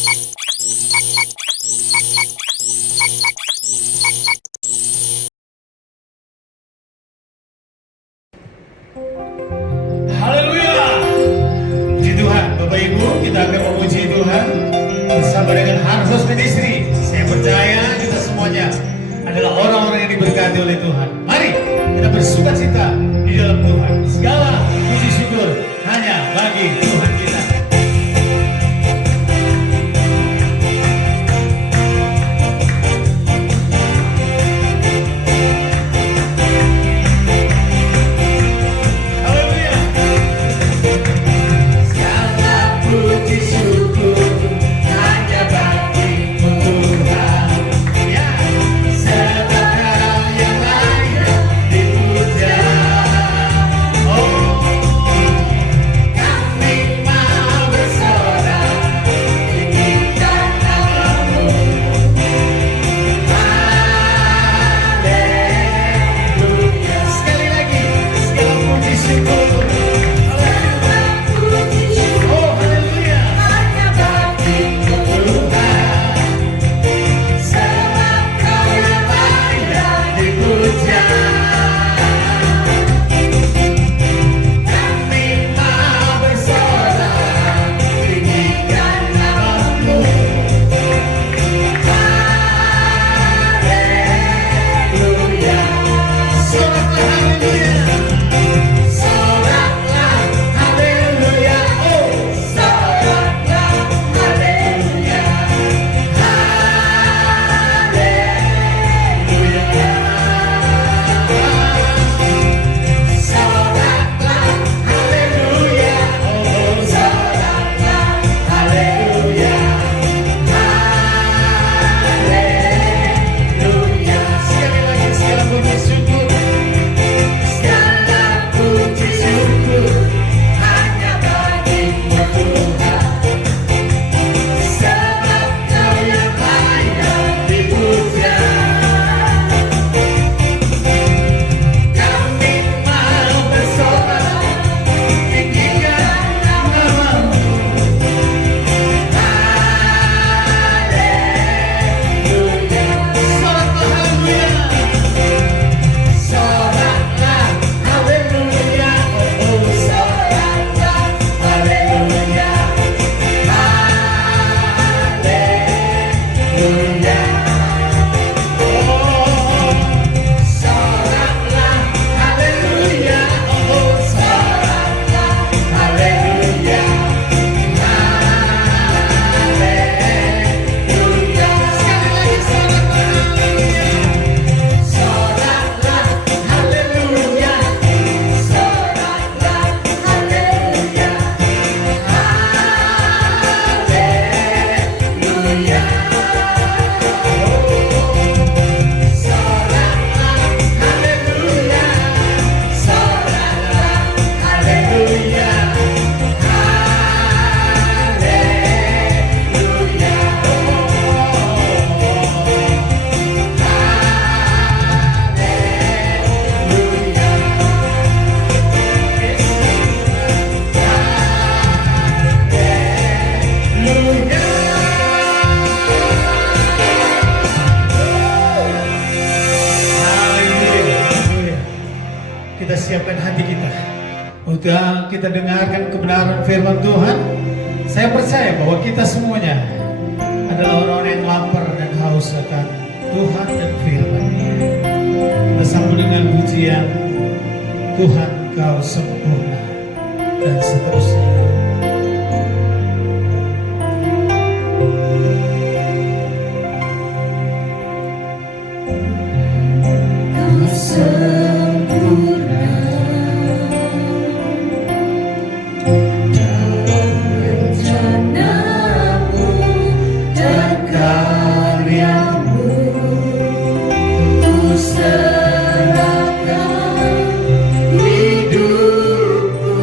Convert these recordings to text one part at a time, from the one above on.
Haleluya. Puji Tuhan, Bapak Ibu, kita akan memuji Tuhan bersama dengan Harvest Ministry. Saya percaya kita semuanya adalah orang-orang yang diberkati oleh Tuhan. Mari kita bersukacita di dalam Tuhan. Segala puji syukur hanya bagi Tuhan kita. Kita siapkan hati kita untuk kita dengarkan kebenaran firman Tuhan. Saya percaya bahwa kita semuanya adalah orang-orang yang lapar dan haus akan Tuhan dan firman-Nya. Kita sambut dengan pujian Tuhan Kau sempurna dan seterusnya. Serahkan hidupku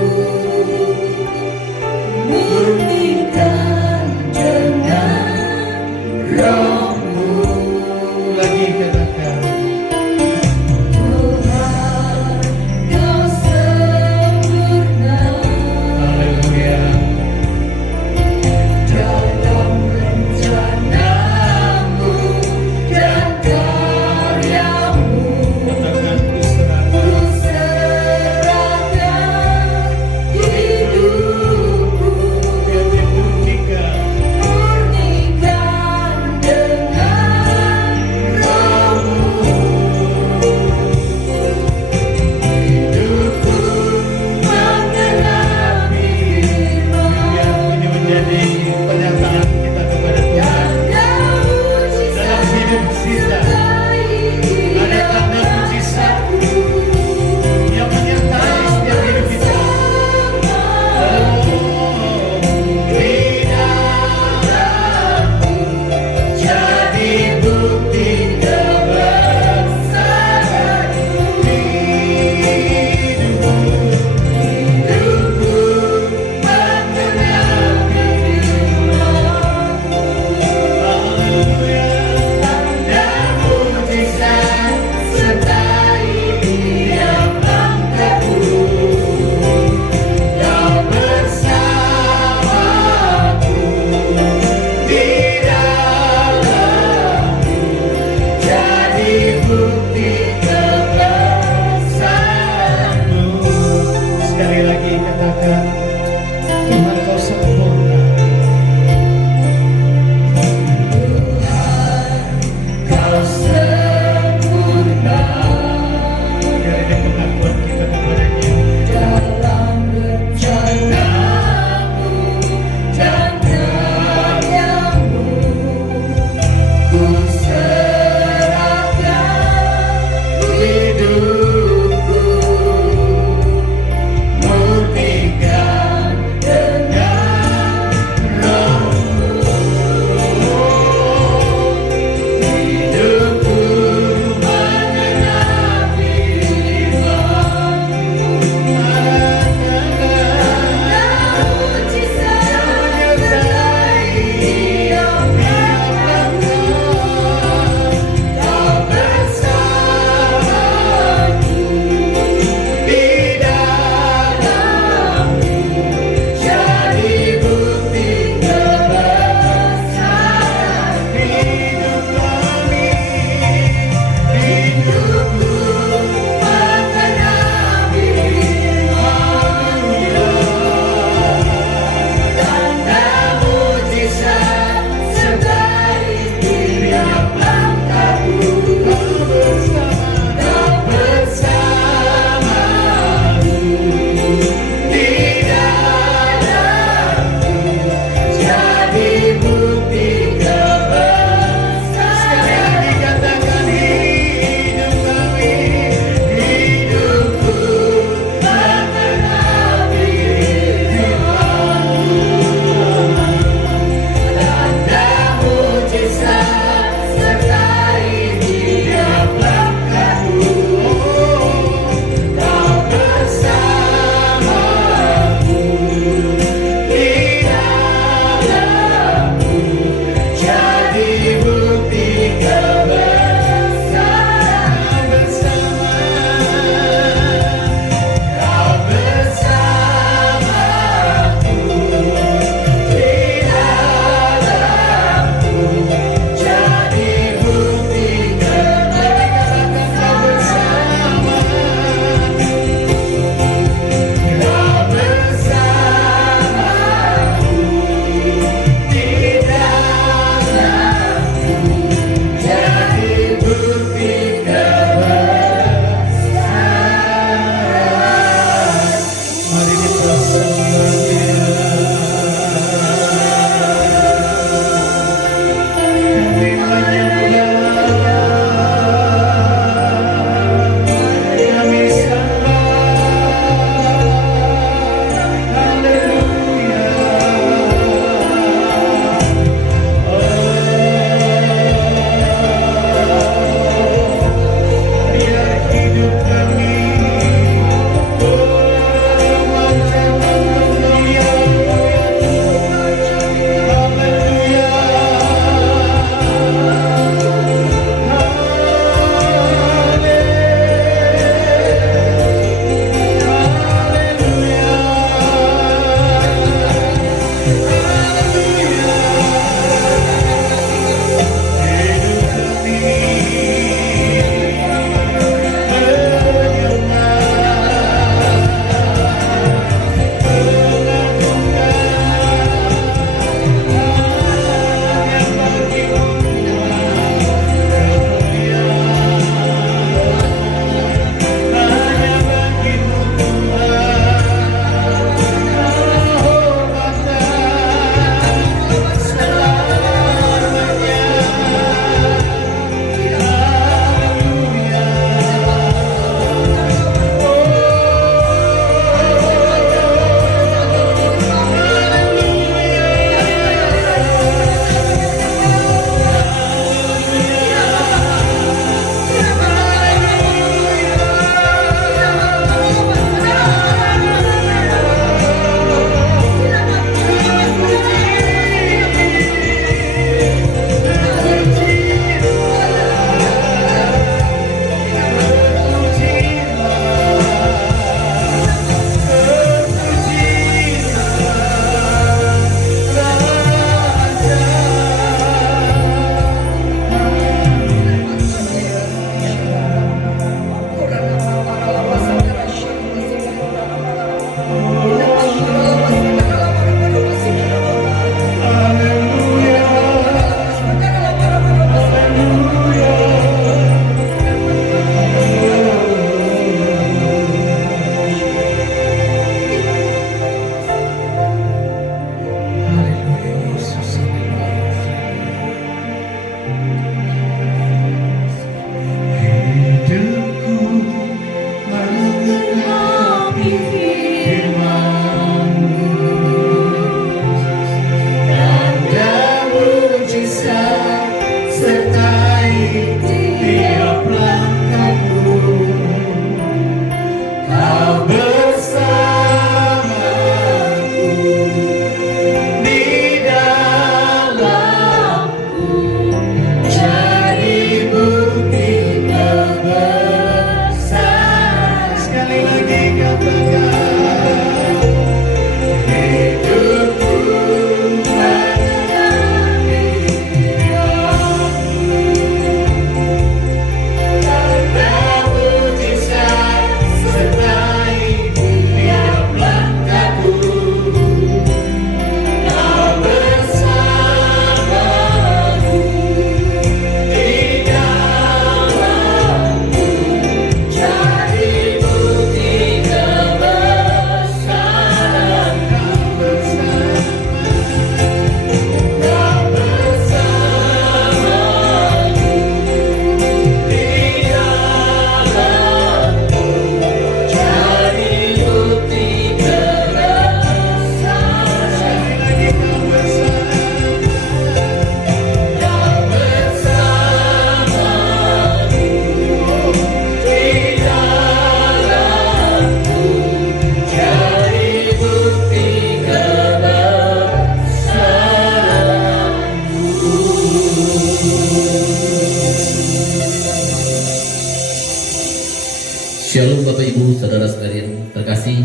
Bapak Ibu, saudara sekalian terkasih,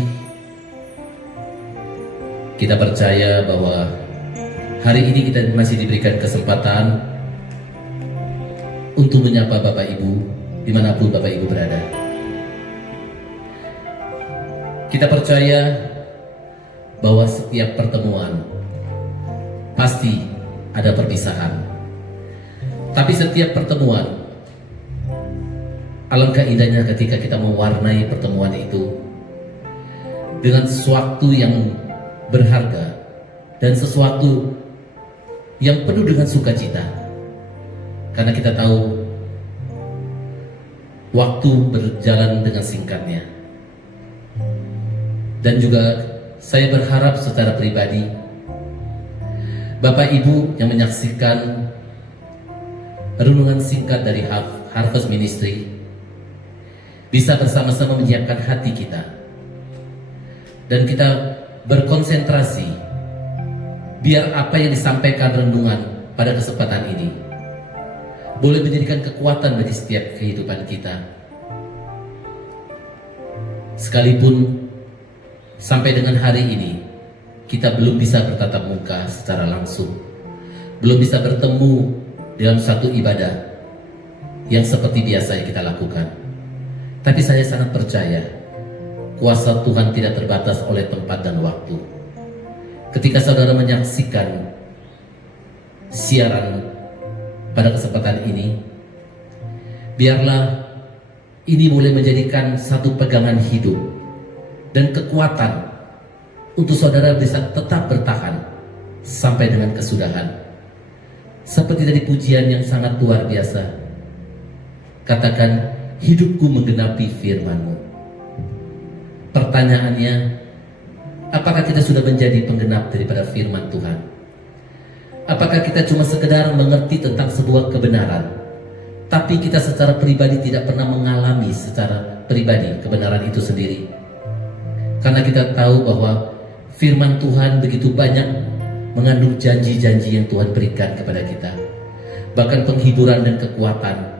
kita percaya bahwa hari ini kita masih diberikan kesempatan untuk menyapa Bapak Ibu dimanapun Bapak Ibu berada. Kita percaya bahwa setiap pertemuan pasti ada perpisahan, tapi setiap pertemuan alangkah indahnya ketika kita mewarnai pertemuan itu dengan sesuatu yang berharga dan sesuatu yang penuh dengan sukacita. Karena kita tahu waktu berjalan dengan singkatnya. Dan juga saya berharap secara pribadi Bapak Ibu yang menyaksikan renungan singkat dari Harvest Ministry bisa bersama-sama menyiapkan hati kita dan kita berkonsentrasi biar apa yang disampaikan renungan pada kesempatan ini boleh menjadikan kekuatan bagi setiap kehidupan kita. Sekalipun sampai dengan hari ini kita belum bisa bertatap muka secara langsung, belum bisa bertemu dalam satu ibadah yang seperti biasa yang kita lakukan. Tapi saya sangat percaya kuasa Tuhan tidak terbatas oleh tempat dan waktu. Ketika saudara menyaksikan siaran pada kesempatan ini, biarlah ini boleh menjadikan satu pegangan hidup dan kekuatan untuk saudara bisa tetap bertahan sampai dengan kesudahan. Seperti tadi pujian yang sangat luar biasa, katakan, hidupku menggenapi firman-Mu. Pertanyaannya, apakah kita sudah menjadi penggenap daripada firman Tuhan? Apakah kita cuma sekedar mengerti tentang sebuah kebenaran, tapi kita secara pribadi tidak pernah mengalami secara pribadi kebenaran itu sendiri? Karena kita tahu bahwa firman Tuhan begitu banyak mengandung janji-janji yang Tuhan berikan kepada kita, bahkan penghiburan dan kekuatan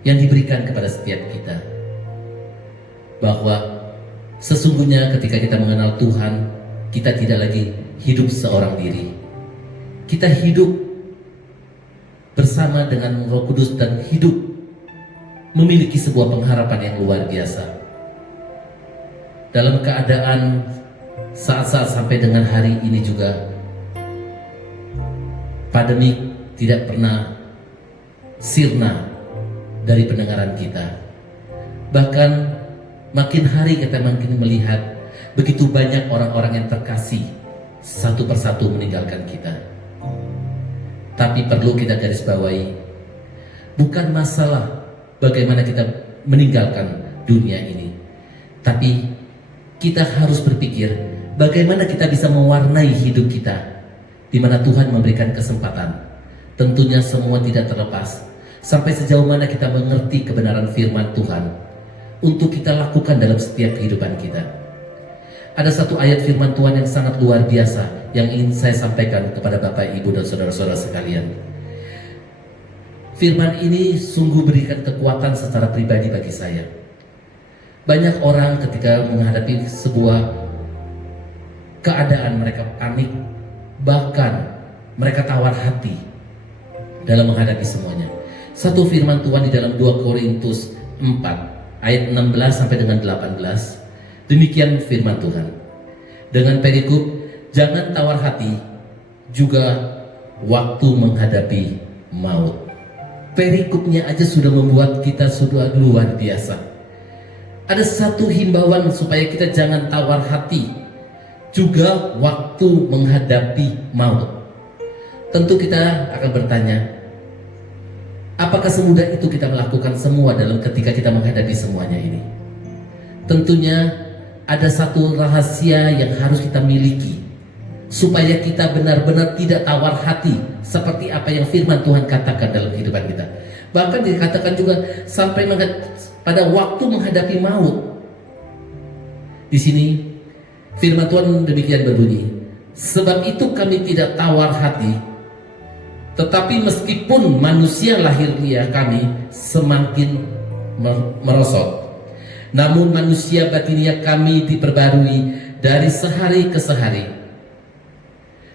yang diberikan kepada setiap kita, bahwa sesungguhnya ketika kita mengenal Tuhan, kita tidak lagi hidup seorang diri. Kita hidup bersama dengan Roh Kudus dan hidup memiliki sebuah pengharapan yang luar biasa. Dalam keadaan saat-saat sampai dengan hari ini juga, pandemi tidak pernah sirna dari pendengaran kita. Bahkan makin hari kita makin melihat begitu banyak orang-orang yang terkasih satu persatu meninggalkan kita. Tapi perlu kita garis bawahi, bukan masalah bagaimana kita meninggalkan dunia ini, tapi kita harus berpikir bagaimana kita bisa mewarnai hidup kita di mana Tuhan memberikan kesempatan. Tentunya semua tidak terlepas sampai sejauh mana kita mengerti kebenaran firman Tuhan untuk kita lakukan dalam setiap kehidupan kita. Ada satu ayat firman Tuhan yang sangat luar biasa yang ingin saya sampaikan kepada Bapak, Ibu, dan saudara-saudara sekalian. Firman ini sungguh berikan kekuatan secara pribadi bagi saya. Banyak orang ketika menghadapi sebuah keadaan mereka panik, bahkan mereka tawar hati dalam menghadapi semuanya. Satu firman Tuhan di dalam 2 Korintus 4 ayat 16 sampai dengan 18. Demikian firman Tuhan. Dengan perikop, jangan tawar hati juga waktu menghadapi maut. Perikopnya aja sudah membuat kita sudah luar biasa. Ada satu himbauan supaya kita jangan tawar hati juga waktu menghadapi maut. Tentu kita akan bertanya, apakah semudah itu kita melakukan semua dalam ketika kita menghadapi semuanya ini? Tentunya ada satu rahasia yang harus kita miliki supaya kita benar-benar tidak tawar hati seperti apa yang firman Tuhan katakan dalam kehidupan kita. Bahkan dikatakan juga sampai pada waktu menghadapi maut. Di sini firman Tuhan demikian berbunyi, sebab itu kami tidak tawar hati, tetapi meskipun manusia lahiriah kami semakin merosot, namun manusia batinia kami diperbarui dari sehari ke sehari.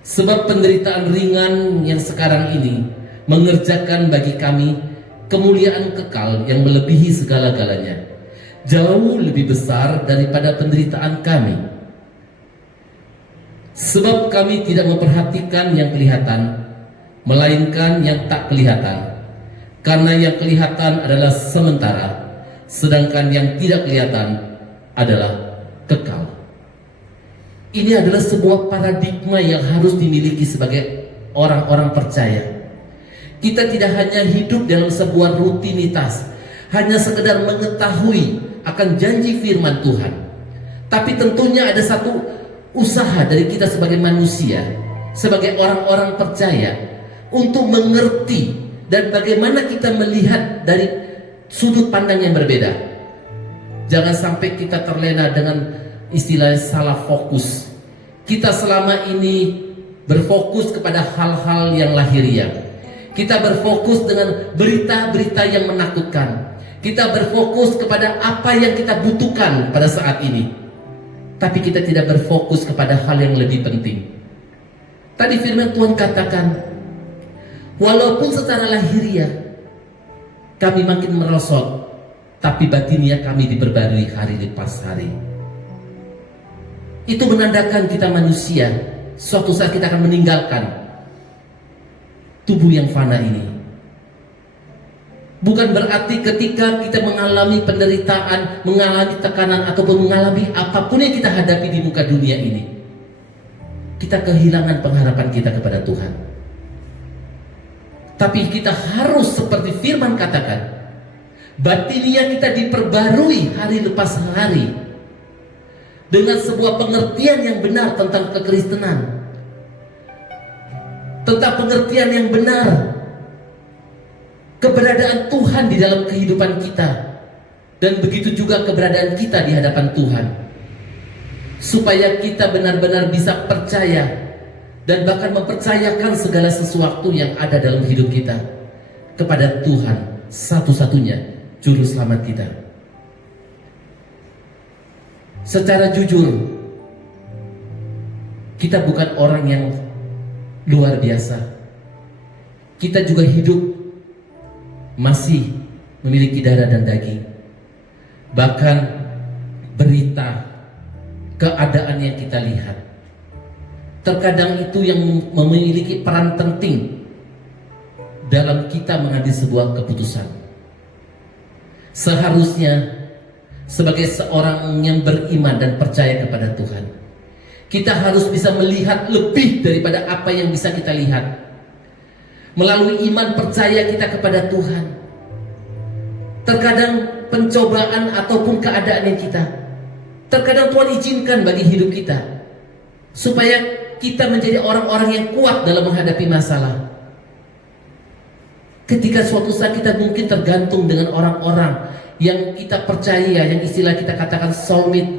Sebab penderitaan ringan yang sekarang ini mengerjakan bagi kami kemuliaan kekal yang melebihi segala-galanya, jauh lebih besar daripada penderitaan kami. Sebab kami tidak memperhatikan yang kelihatan, melainkan yang tak kelihatan. Karena yang kelihatan adalah sementara, sedangkan yang tidak kelihatan adalah kekal. Ini adalah sebuah paradigma yang harus dimiliki sebagai orang-orang percaya. Kita tidak hanya hidup dalam sebuah rutinitas, hanya sekedar mengetahui akan janji firman Tuhan, tapi tentunya ada satu usaha dari kita sebagai manusia, sebagai orang-orang percaya, untuk mengerti dan bagaimana kita melihat dari sudut pandang yang berbeda. Jangan sampai kita terlena dengan istilahnya salah fokus. Kita selama ini berfokus kepada hal-hal yang lahiriah. Kita berfokus dengan berita-berita yang menakutkan. Kita berfokus kepada apa yang kita butuhkan pada saat ini. Tapi kita tidak berfokus kepada hal yang lebih penting. Tadi firman Tuhan katakan, walaupun secara lahiriah kami makin merosot, tapi batinia kami diperbarui hari lepas hari. Itu menandakan kita manusia, suatu saat kita akan meninggalkan tubuh yang fana ini. Bukan berarti ketika kita mengalami penderitaan, mengalami tekanan, ataupun mengalami apapun yang kita hadapi di muka dunia ini, kita kehilangan pengharapan kita kepada Tuhan. Tapi kita harus seperti firman katakan, batinia kita diperbarui hari lepas hari dengan sebuah pengertian yang benar tentang kekristenan, tentang pengertian yang benar keberadaan Tuhan di dalam kehidupan kita, dan begitu juga keberadaan kita di hadapan Tuhan, supaya kita benar-benar bisa percaya dan bahkan mempercayakan segala sesuatu yang ada dalam hidup kita kepada Tuhan satu-satunya juru selamat kita. Secara jujur, kita bukan orang yang luar biasa. Kita juga hidup masih memiliki darah dan daging. Bahkan berita, keadaan yang kita lihat, terkadang itu yang memiliki peran penting dalam kita mengambil sebuah keputusan. Seharusnya sebagai seorang yang beriman dan percaya kepada Tuhan, kita harus bisa melihat lebih daripada apa yang bisa kita lihat. Melalui iman percaya kita kepada Tuhan, terkadang pencobaan ataupun keadaan yang kita, terkadang Tuhan izinkan bagi hidup kita, supaya kita menjadi orang-orang yang kuat dalam menghadapi masalah. Ketika suatu saat kita mungkin tergantung dengan orang-orang yang kita percaya, yang istilah kita katakan soulmate,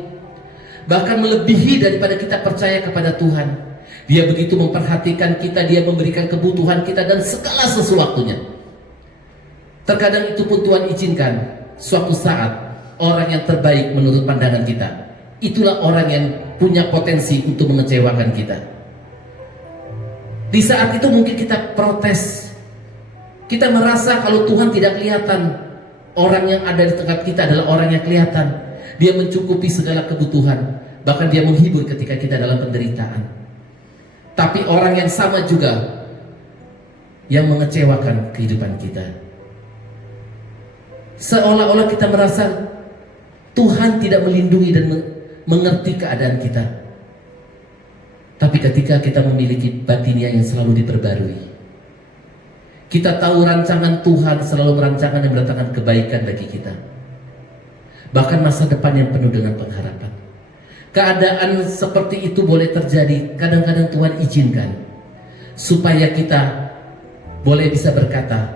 bahkan melebihi daripada kita percaya kepada Tuhan. Dia begitu memperhatikan kita, dia memberikan kebutuhan kita dan segala sesuatunya. Terkadang itu pun Tuhan izinkan suatu saat orang yang terbaik menurut pandangan kita, itulah orang yang punya potensi untuk mengecewakan kita. Di saat itu mungkin kita protes, kita merasa kalau Tuhan tidak kelihatan. Orang yang ada di tengah kita adalah orang yang kelihatan. Dia mencukupi segala kebutuhan, bahkan dia menghibur ketika kita dalam penderitaan. Tapi orang yang sama juga yang mengecewakan kehidupan kita. Seolah-olah kita merasa Tuhan tidak melindungi dan mengerti keadaan kita. Tapi ketika kita memiliki batinia yang selalu diperbarui, kita tahu rancangan Tuhan selalu merancangkan dan mendatangkan kebaikan bagi kita. Bahkan masa depan yang penuh dengan pengharapan. Keadaan seperti itu boleh terjadi, kadang-kadang Tuhan izinkan supaya kita boleh bisa berkata,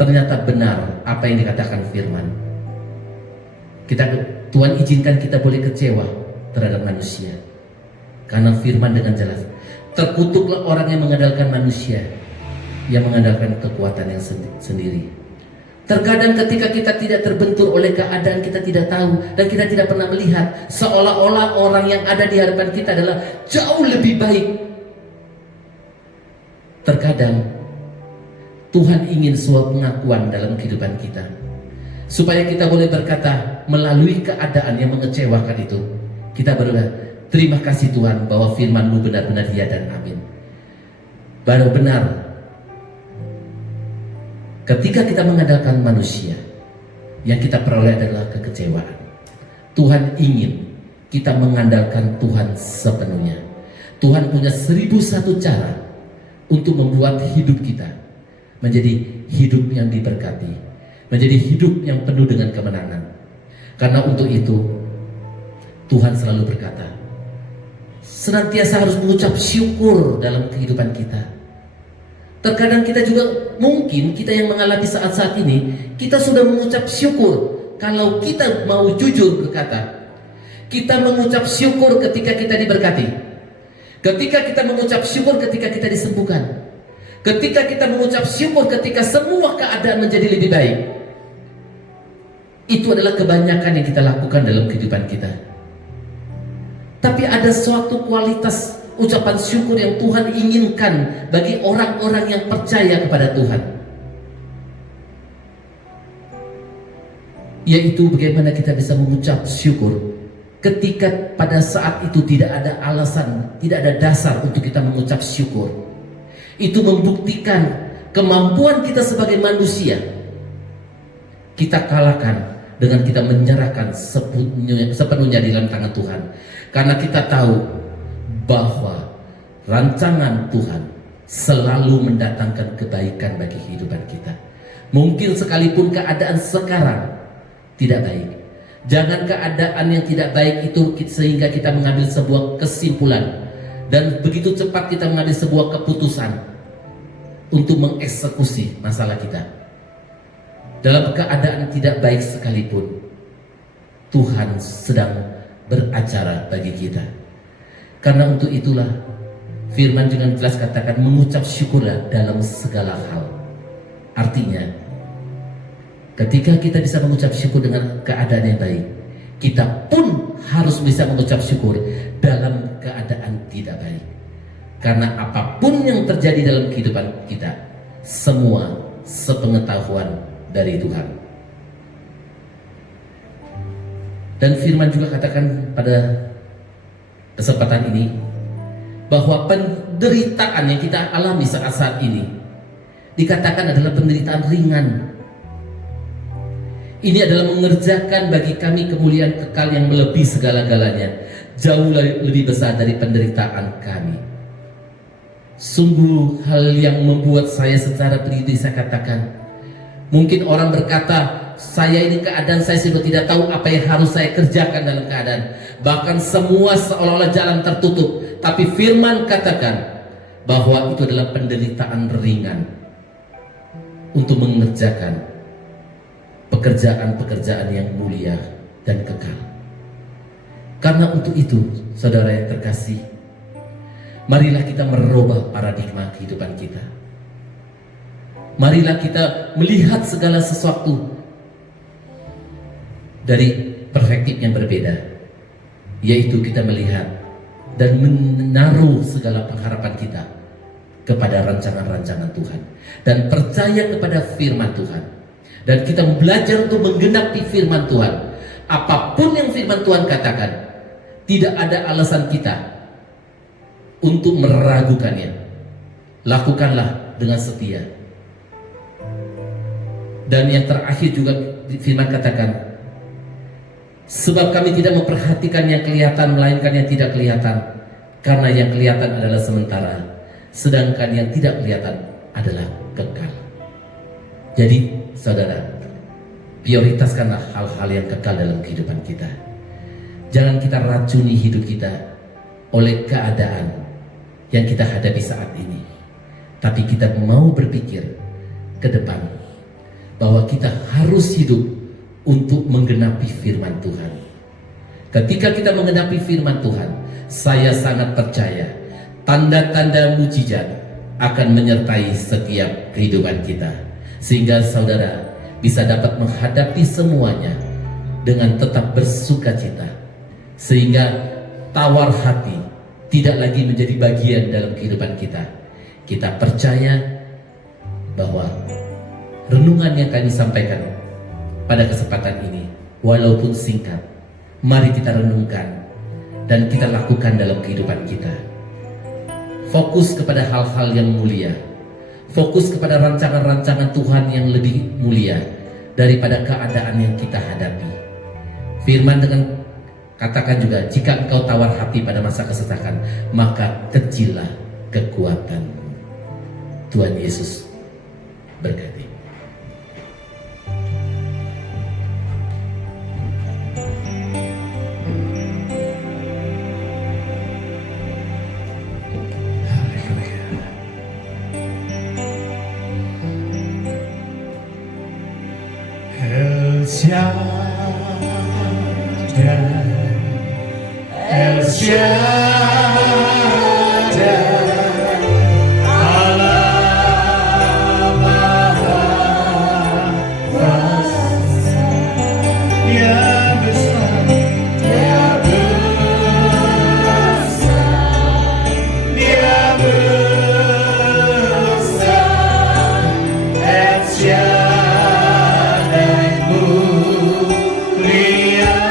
ternyata benar apa yang dikatakan firman. Tuhan izinkan kita boleh kecewa terhadap manusia, karena firman dengan jelas, terkutuklah orang yang mengandalkan manusia, yang mengandalkan kekuatan yang sendiri. Terkadang ketika kita tidak terbentur oleh keadaan, kita tidak tahu dan kita tidak pernah melihat, seolah-olah orang yang ada di hadapan kita adalah jauh lebih baik. Terkadang Tuhan ingin suatu pengakuan dalam kehidupan kita, supaya kita boleh berkata melalui keadaan yang mengecewakan itu, kita berdoa, terima kasih Tuhan bahwa firman-Mu benar-benar ya dan amin. Baru benar. Ketika kita mengandalkan manusia, yang kita peroleh adalah kekecewaan. Tuhan ingin kita mengandalkan Tuhan sepenuhnya. Tuhan punya 1001 cara untuk membuat hidup kita menjadi hidup yang diberkati, menjadi hidup yang penuh dengan kemenangan. Karena untuk itu Tuhan selalu berkata, senantiasa harus mengucap syukur dalam kehidupan kita. Terkadang kita juga mungkin kita yang mengalami saat-saat ini, kita sudah mengucap syukur. Kalau kita mau jujur berkata, kita mengucap syukur ketika kita diberkati, ketika kita mengucap syukur ketika kita disembuhkan, ketika kita mengucap syukur ketika semua keadaan menjadi lebih baik. Itu adalah kebanyakan yang kita lakukan dalam kehidupan kita. Tapi ada suatu kualitas ucapan syukur yang Tuhan inginkan bagi orang-orang yang percaya kepada Tuhan, yaitu bagaimana kita bisa mengucap syukur ketika pada saat itu tidak ada alasan, tidak ada dasar untuk kita mengucap syukur. Itu membuktikan kemampuan kita sebagai manusia. Kita kalahkan dengan kita menyerahkan sepenuhnya di dalam tangan Tuhan, karena kita tahu bahwa rancangan Tuhan selalu mendatangkan kebaikan bagi kehidupan kita. Mungkin sekalipun keadaan sekarang tidak baik, jangan keadaan yang tidak baik itu sehingga kita mengambil sebuah kesimpulan dan begitu cepat kita mengambil sebuah keputusan untuk mengeksekusi masalah kita. Dalam keadaan tidak baik sekalipun, Tuhan sedang beracara bagi kita. Karena untuk itulah firman dengan jelas katakan, mengucap syukurlah dalam segala hal. Artinya, ketika kita bisa mengucap syukur dengan keadaan yang baik, kita pun harus bisa mengucap syukur dalam keadaan tidak baik. Karena apapun yang terjadi dalam kehidupan kita, semua sepengetahuan dari Tuhan. Dan firman juga katakan pada kesempatan ini bahwa penderitaan yang kita alami saat-saat ini dikatakan adalah penderitaan ringan. Ini adalah mengerjakan bagi kami kemuliaan kekal yang melebihi segala-galanya, jauh lebih besar dari penderitaan kami. Sungguh hal yang membuat saya secara pribadi saya katakan, mungkin orang berkata, saya ini keadaan saya sudah tidak tahu apa yang harus saya kerjakan dalam keadaan. Bahkan semua seolah-olah jalan tertutup. Tapi firman katakan bahwa itu adalah penderitaan ringan untuk mengerjakan pekerjaan-pekerjaan yang mulia dan kekal. Karena untuk itu, saudara yang terkasih, marilah kita merubah paradigma kehidupan kita. Marilah kita melihat segala sesuatu dari perspektif yang berbeda, yaitu kita melihat dan menaruh segala pengharapan kita kepada rancangan-rancangan Tuhan dan percaya kepada firman Tuhan, dan kita belajar untuk menggenapi firman Tuhan. Apapun yang firman Tuhan katakan, tidak ada alasan kita untuk meragukannya. Lakukanlah dengan setia. Dan yang terakhir juga firman katakan, sebab kami tidak memperhatikan yang kelihatan, melainkan yang tidak kelihatan. Karena yang kelihatan adalah sementara, sedangkan yang tidak kelihatan adalah kekal. Jadi saudara, prioritaskanlah hal-hal yang kekal dalam kehidupan kita. Jangan kita racuni hidup kita oleh keadaan yang kita hadapi saat ini. Tapi kita mau berpikir ke depan bahwa kita harus hidup untuk menggenapi firman Tuhan. Ketika kita menggenapi firman Tuhan, saya sangat percaya tanda-tanda mujizat akan menyertai setiap kehidupan kita. Sehingga saudara bisa dapat menghadapi semuanya dengan tetap bersukacita, sehingga tawar hati tidak lagi menjadi bagian dalam kehidupan kita. Kita percaya bahwa renungan yang kami sampaikan pada kesempatan ini, walaupun singkat, mari kita renungkan dan kita lakukan dalam kehidupan kita. Fokus kepada hal-hal yang mulia, fokus kepada rancangan-rancangan Tuhan yang lebih mulia daripada keadaan yang kita hadapi. Firman dengan katakan juga, jika engkau tawar hati pada masa kesesakan, maka kecillah kekuatan. Tuhan Yesus berkati. El Shaddai, Allah Maha Kuasa, Dia besar, Dia besar, Dia besar. El Shaddai mulia.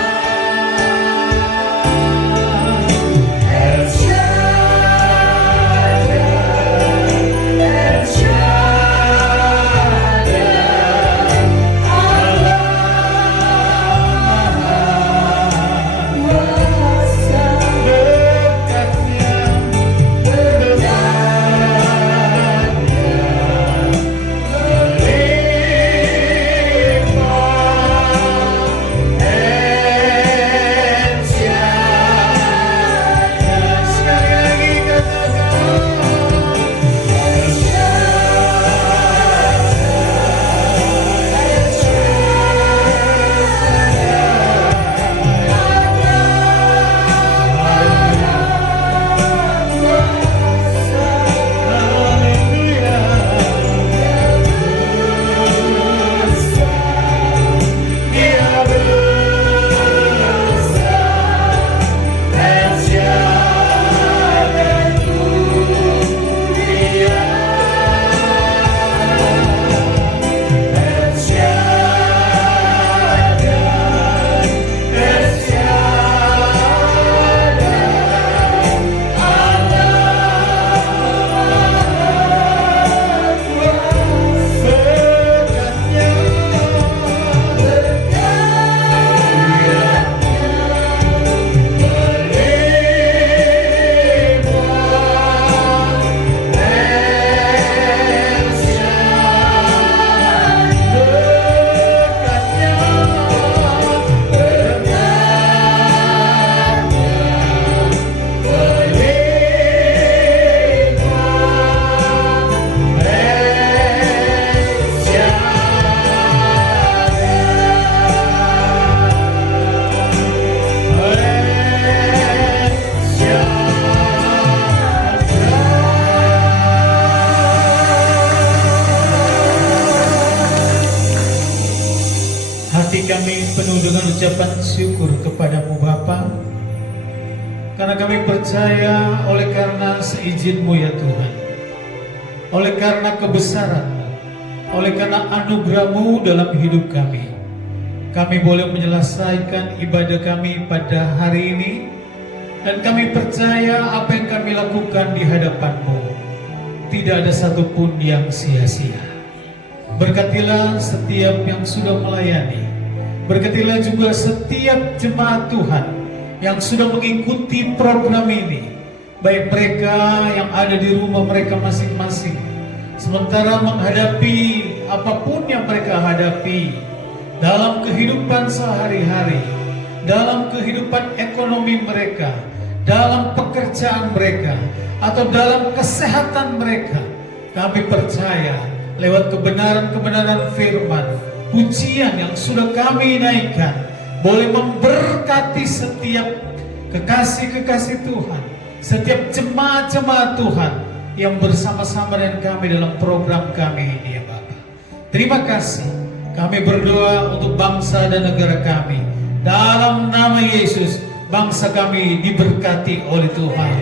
El Shaddai, El Shaddai, Allah Maha Kuasa. Dekatnya, hati kami penuh dengan ucapan syukur kepadamu Bapa, karena kami percaya oleh karena seizin-Mu ya Tuhan, oleh karena kebesaran-Mu, oleh karena anugerah-Mu dalam hidup kami boleh menyelesaikan ibadah kami pada hari ini, dan kami percaya apa yang kami lakukan di hadapan-Mu tidak ada satupun yang sia-sia. Berkatilah setiap yang sudah melayani, berkatilah juga setiap jemaat Tuhan yang sudah mengikuti program ini, baik mereka yang ada di rumah mereka masing-masing, sementara menghadapi apapun yang mereka hadapi dalam kehidupan sehari-hari, dalam kehidupan ekonomi mereka, dalam pekerjaan mereka, atau dalam kesehatan mereka. Kami percaya lewat kebenaran-kebenaran firman, pujian yang sudah kami naikkan boleh memberkati setiap kekasih-kekasih Tuhan, setiap jemaat-jemaat Tuhan yang bersama-sama dengan kami dalam program kami ini ya Bapak. Terima kasih Kami berdoa untuk bangsa dan negara kami. Dalam nama Yesus, bangsa kami diberkati oleh Tuhan.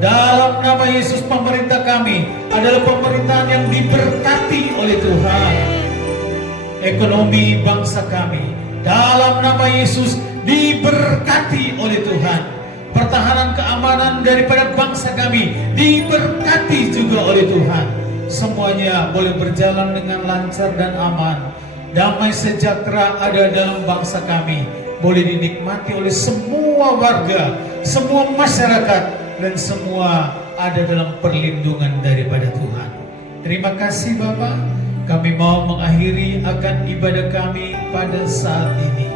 Dalam nama Yesus, pemerintah kami adalah pemerintahan yang diberkati oleh Tuhan. Ekonomi bangsa kami dalam nama Yesus diberkati oleh Tuhan. Pertahanan keamanan daripada bangsa kami diberkati juga oleh Tuhan. Semuanya boleh berjalan dengan lancar dan aman. Damai sejahtera ada dalam bangsa kami, boleh dinikmati oleh semua warga, semua masyarakat, dan semua ada dalam perlindungan daripada Tuhan. Terima kasih Bapa. Kami mau mengakhiri akan ibadah kami pada saat ini.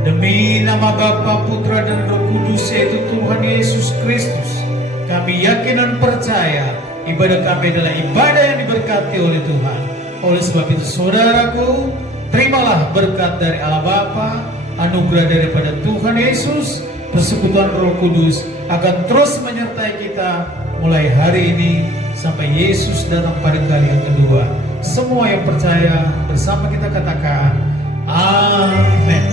Demi nama Bapa, Putra, dan Roh Kudus, yaitu Tuhan Yesus Kristus, kami yakin dan percaya ibadah kami adalah ibadah yang diberkati oleh Tuhan. Oleh sebab itu saudaraku, terimalah berkat dari Allah Bapa, anugerah daripada Tuhan Yesus, persekutuan Roh Kudus akan terus menyertai kita mulai hari ini sampai Yesus datang pada kali yang kedua. Semua yang percaya bersama kita katakan amin.